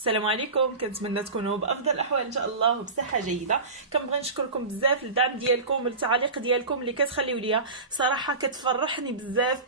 السلام عليكم، كنتمنى تكونوا بافضل الاحوال ان شاء الله وبصحه جيده. كنبغي نشكركم بزاف للدعم ديالكم والتعاليق ديالكم اللي كتخليو ليا، صراحه كتفرحني بزاف.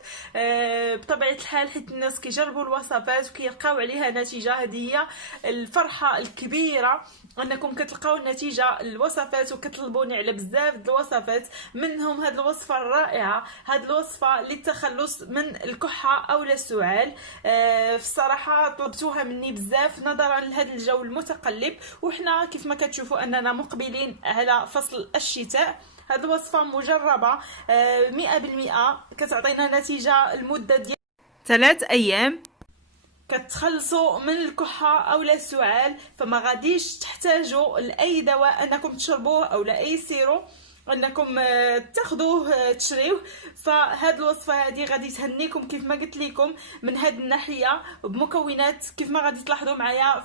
بطبيعه الحال حيت الناس كيجربوا الوصفات وكيلقاو عليها نتيجه، هذه هي الفرحه الكبيره انكم كتلقاو النتيجه الوصفات وكتطلبوني على بزاف د الوصفات، منهم هذه الوصفه الرائعه، هذه الوصفه للتخلص من الكحه او السعال. في الصراحه طلبتوها مني بزاف نظرا لهذا الجو المتقلب، وحنا كيف ما كتشوفوا اننا مقبلين على فصل الشتاء. هذه الوصفه مجربه 100%، كتعطينا نتيجه لمده ديال 3 ايام، كتخلصوا من الكحه او السعال. فما غاديش تحتاجوا لاي دواء انكم تشربوه او لاي سيرو انكم تاخذوه تشريوه. فهاد الوصفه هذه غادي تهنيكم كيف ما قلت لكم من هاد الناحيه، بمكونات كيف ما غادي تلاحظوا معايا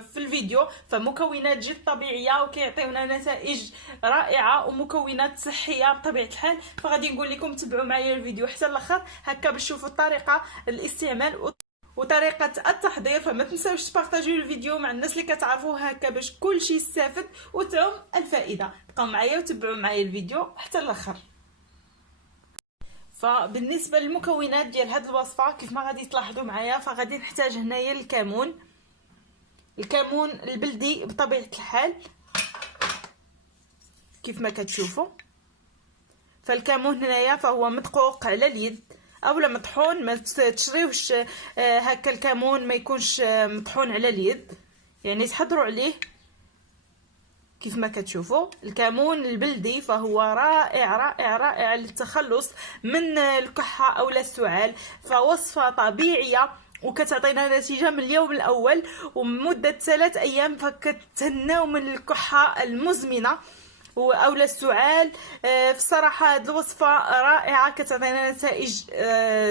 في الفيديو، فمكونات جد طبيعيه وكيعطيونا نتائج رائعه ومكونات صحيه بطبيعه الحال. فغادي نقول لكم تبعوا معايا الفيديو حتى الاخر هكا باش تشوفوا الطريقه الاستعمال وطريقه التحضير. فما تنساوش تبارطاجيو الفيديو مع الناس اللي كتعرفوه هكا باش كلشي يستافد وتعم الفائده. بقاو معايا وتبعوا معايا الفيديو حتى الاخر. فبالنسبه للمكونات ديال هذه الوصفه كيف ما غادي تلاحظوا معايا، فغادي نحتاج هنايا الكمون البلدي بطبيعه الحال كيف ما كتشوفوا. فالكمون هنايا فهو مدقوق على اليد اولا مطحون، ما تشريوش هكا الكمون ما يكونش مطحون على اليد، يعني تحضروا عليه كيف ما كتشوفوا. الكمون البلدي فهو رائع رائع رائع للتخلص من الكحه او السعال، فوصفه طبيعيه وكتعطينا نتيجه من اليوم الاول ومده 3 ايام، فكتهناو من الكحه المزمنه او السعال. في الصراحه هذه الوصفه رائعه، كتعطينا نتائج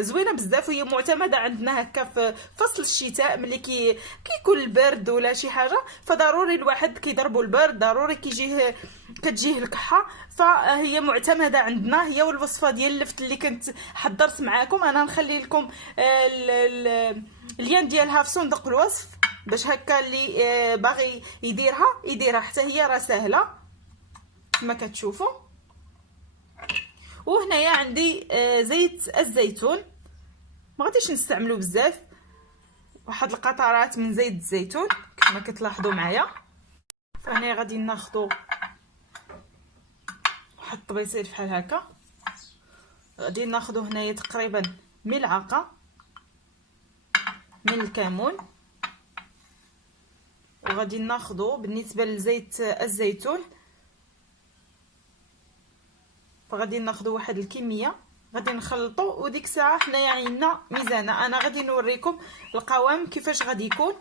زوينه بزاف، وهي معتمده عندنا هكا في فصل الشتاء ملي كيكون البرد ولا شي حاجه، فضروري الواحد كيضربوا البرد، ضروري كتجيه الكحه، فهي معتمده عندنا. هي والوصفه ديال اللفت اللي كنت حضرت معاكم، انا نخلي لكم اللين ديالها في صندوق الوصف باش هكا اللي باغي يديرها حتى هي راه سهله كما كتشوفوا. وهنايا عندي زيت الزيتون، ما غاديش نستعملو بزاف، واحد القطرات من زيت الزيتون كما كتلاحظوا معايا. فهنا غادي ناخذوا واحد الطبيصيل بحال هكا، غادي ناخذوا هنايا تقريبا ملعقه من الكمون، وغادي ناخذوا بالنسبه لزيت الزيتون فغادي ناخذوا واحد الكميه، غادي نخلطوا، وديك الساعه حنايا عندنا ميزانه. انا غادي نوريكم القوام كيفاش غادي يكون.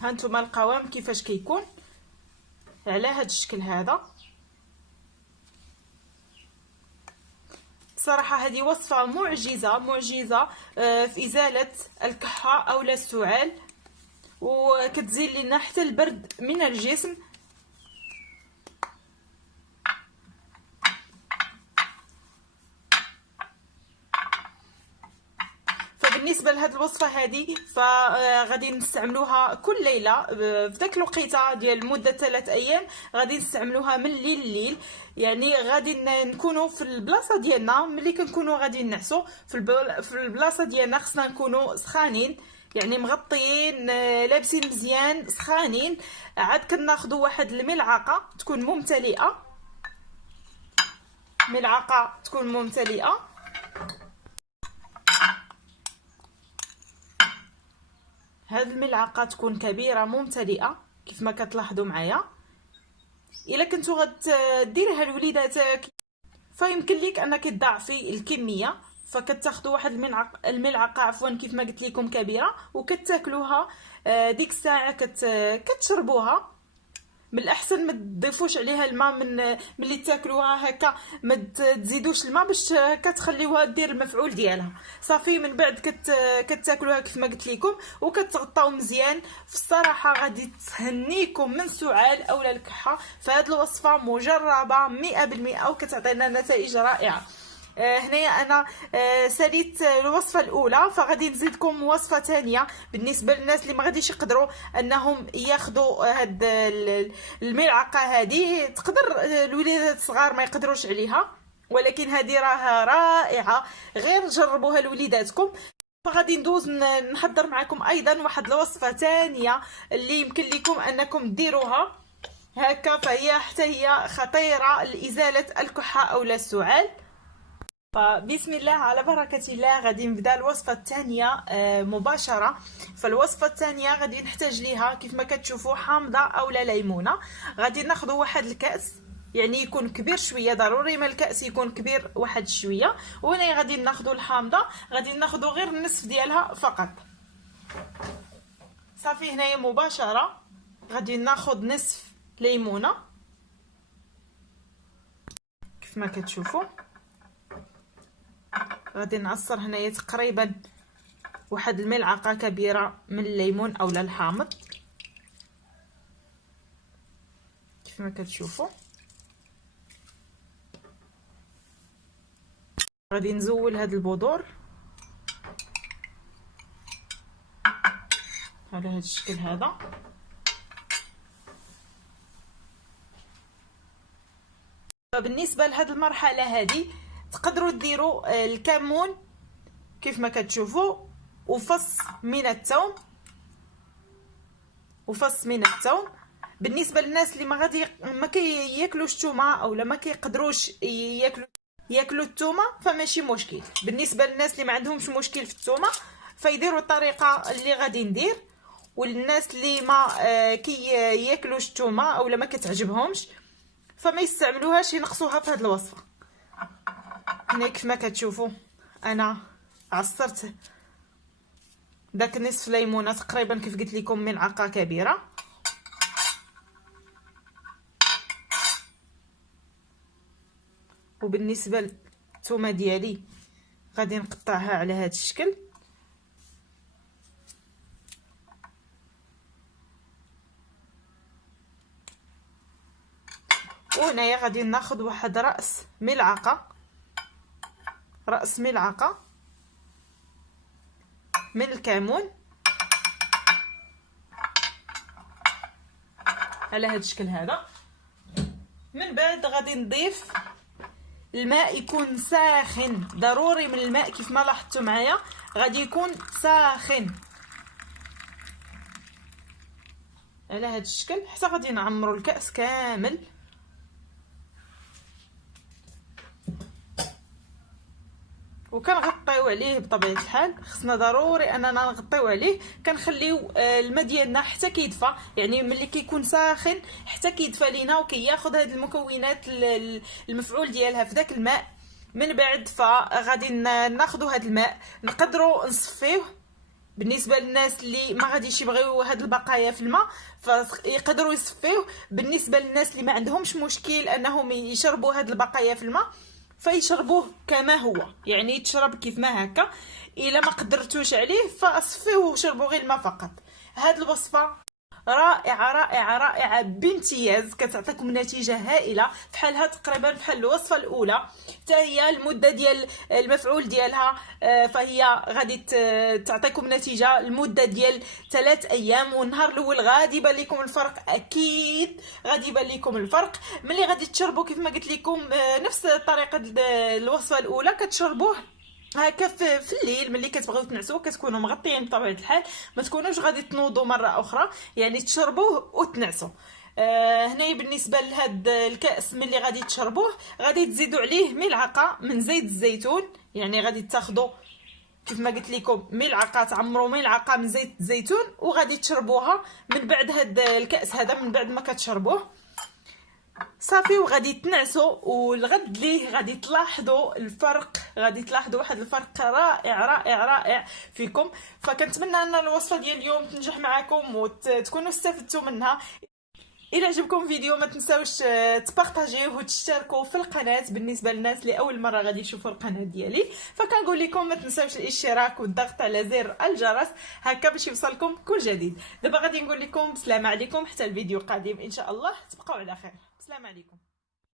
هانتوما القوام كيفاش كيكون على هذا الشكل هذا. بصراحه هذه وصفه معجزه في ازاله الكحه او السعال، وكتزيل لنا حتى البرد من الجسم. بالنسبه لهاد الوصفه هذه فغادي نستعملوها كل ليله في داك الوقيته ديال مده 3 ايام، غادي نستعملوها من الليل لليل. يعني غادي نكونوا في البلاصه ديالنا ملي كنكونوا غادي نعسوا في البلاصه ديالنا، خصنا نكونوا سخانين، يعني مغطيين لابسين مزيان سخانين. عاد كناخذوا واحد الملعقه تكون ممتلئه، ملعقه تكون ممتلئه. هاد الملعقه تكون كبيره ممتلئه كيف ما كتلاحظوا معايا. الا كنتو غديرها لوليداتك فيمكن لك انك تضاعفي الكميه، فكتاخذوا واحد الملعقه عفوا كيف ما قلت لكم كبيره وكتاكلوها. ديك الساعه كتشربوها من الاحسن ما تضيفوش عليها الماء من ملي تاكلوها هكا، ما تزيدوش الماء باش هكا تخليوها دير المفعول ديالها. صافي من بعد كتاكلوها كيف ما قلت لكم وكتغطاو مزيان. في الصراحه غادي تهنيكم من سعال اولا الكحه. فهاد الوصفه مجربه 100% وكتعطينا نتائج رائعه. هنايا انا ساليت الوصفه الاولى، فغادي نزيدكم وصفه ثانيه بالنسبه للناس اللي ما غاديش يقدروا انهم ياخذوا هاد الملعقه هذه. تقدر الوليدات الصغار ما يقدروش عليها، ولكن هذه راها رائعه، غير جربوها لوليداتكم. فغادي ندوز نحضر معكم ايضا واحد الوصفه ثانيه اللي يمكن لكم انكم ديروها هكا، فهي حتى هي خطيره لازاله الكحه اولا السعال. فبسم الله على بركة الله غادي نبدا الوصفة الثانية مباشرة. فالوصفة الثانية غادي نحتاج ليها كيف ما كتشوفوا حامضة اولا ليمونة. غادي ناخذ واحد الكأس، يعني يكون كبير شويه، ضروري ما الكأس يكون كبير واحد شويه. وهنا غادي ناخذ الحامضة، غادي ناخذ غير النصف ديالها فقط. صافي هنايا مباشرة غادي ناخذ نصف ليمونة كيف ما كتشوفوا. غادي نعصر هنايا تقريبا واحد الملعقه كبيره من الليمون اولا الحامض كيف ما كتشوفوا. غادي نزول هاد البذور على هاد الشكل هذا. فبالنسبه لهاد المرحله هذه تقدروا ديروا الكمون كيف ما كتشوفوا، وفص من الثوم، بالنسبه للناس اللي ما كياكلوش الثومه اولا ما كيقدروش ياكلوا الثومه فماشي مشكل. بالنسبه للناس اللي ما عندهمش مشكل في الثومه فيديروا الطريقه اللي غادي ندير. والناس اللي ما ياكلوش الثومه اولا ما كتعجبهمش فما يستعملوهاش، ينقصوها في هذه الوصفه. هنا كيف ما كتشوفوا انا عصرت داك نصف ليمونه تقريبا كيف قلت لكم ملعقه كبيره. وبالنسبه للثومه ديالي غادي نقطعها على هذا الشكل. وهنايا غادي ناخذ واحد راس ملعقه من الكمون على هذا الشكل هذا. من بعد غادي نضيف الماء يكون ساخن، ضروري من الماء كيف ما لاحظتوا معايا غادي يكون ساخن على هذا الشكل حتى غادي نعمروا الكأس كامل. وكنغطيو عليه بطبيعه الحال، خصنا ضروري اننا نغطيو عليه. كنخليو الماء ديالنا حتى كيدفى، يعني ملي كيكون ساخن حتى كيدفى لينا وكياخذ هاد المكونات المفعول ديالها في داك الماء. من بعد فغادي ناخذوا هاد الماء نقدروا نصفيوه. بالنسبه للناس اللي ما غاديش يبغيو هاد البقايا في الماء فيقدروا يصفيوه. بالنسبه للناس اللي ما عندهمش مشكل انهم يشربوا هاد البقايا في الماء فيشربوه كما هو، يعني يتشرب كيف ما هكا. الا ما قدرتوش عليه فاصفيوه وشربوا غير الماء فقط. هاد الوصفه رائعه رائعه رائعه بامتياز، كتعطيكم نتيجه هائله بحالها تقريبا بحال الوصفه الاولى. حتى هي المده ديال المفعول ديالها فهي غادي تعطيكم نتيجه المده ديال 3 ايام. والنهار الاول غادي يبان لكم الفرق، اكيد غادي يبان لكم الفرق. ملي غادي تشربوا كيف ما قلت لكم نفس طريقه الوصفه الاولى كتشربوه هكا في الليل ملي كتبغيو تنعسوا، كتكونوا مغطيين بطبيعه الحال، ما تكونوش غادي تنوضوا مره اخرى، يعني تشربوه وتنعسوا. هنايا بالنسبه لهاد الكاس ملي غادي تشربوه غادي تزيدوا عليه ملعقه من زيت الزيتون، يعني غادي تاخذوا كيف ما قلت لكم ملعقه، تعمروا ملعقه من زيت الزيتون وغادي تشربوها من بعد هاد الكاس هذا. من بعد ما كتشربوه صافي وغادي تنعسوا، والغد ليه غادي تلاحظوا الفرق، غادي تلاحظوا واحد الفرق رائع رائع رائع فيكم. فكنتمنى ان الوصفه ديال اليوم تنجح معكم وتكونوا استفدتوا منها. الى عجبكم فيديو ما تنساوش تبارطاجيوه وتشتركوا في القناه بالنسبه للناس اللي اول مره غادي يشوفوا القناه ديالي. فكنقول لكم ما تنساوش الاشتراك والضغط على زر الجرس هكا باش يوصلكم كل جديد. دابا غادي نقول لكم بسلامه عليكم حتى الفيديو القادم ان شاء الله. تبقاو على خير. بسلامه عليكم.